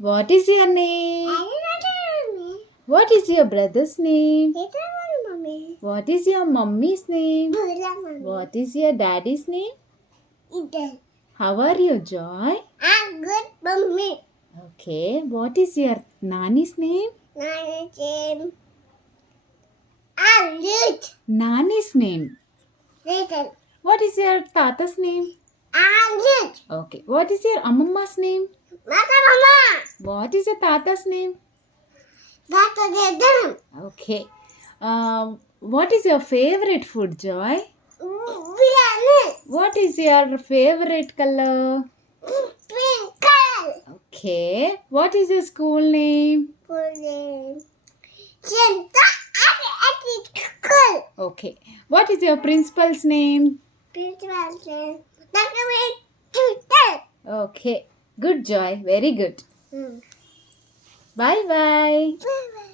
What is your name? What is your brother's name? What is your mummy's name? What is your daddy's name? How are you, Joy? I'm good, Mummy. Okay. What is your nanny's name? Nanny's name. I'm rich. Nanny's name. Little. What is your tata's name? I'm rich. Okay. What is your amamma's name? Mama. What is your tata's name? That's what they're doing. Okay. What is your favorite food, Joy? Biryani. What is your favorite color? Pink color. Okay. What is your school name? Good name. Santa. Cool. Okay. What is your principal's name? Principal's name. Dr. Tutor. Okay. Good, Joy. Very good. Bye Bye bye. bye.